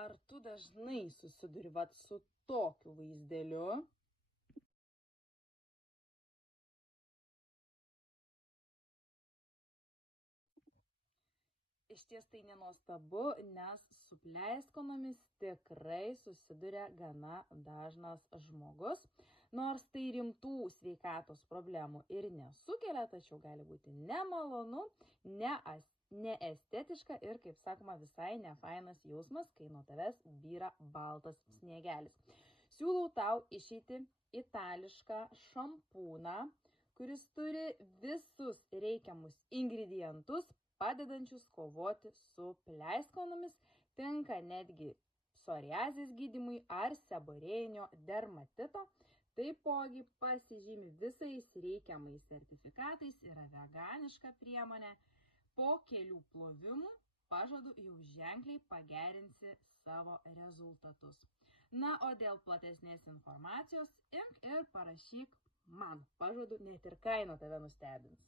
Ar tu dažnai susiduri su tokiu vaizdeliu? Iš ties tai nenuostabu, nes su pleiskonomis tikrai susiduria gana dažnas žmogus. Nors tai rimtų sveikatos problemų ir nesukelia, tačiau gali būti nemalonu, neestetiška ir, kaip sakoma, visai nefainas jausmas, kai nuo tavęs byra baltas sniegelis. Siūlau tau išeiti itališką šampūną, kuris turi visus reikiamus ingredientus, padedančius kovoti su pleiskonomis, tinka netgi psoriazės gydymui ar seborėjinio dermatito. Taipogi pasižymi visais reikiamais sertifikatais, yra veganiška priemonė. Po kelių plovimų, pažadu, jau ženkliai pagerinsi savo rezultatus. Na, o dėl platesnės informacijos imk ir parašyk man. Pažadu, net ir kaina tave nustebins.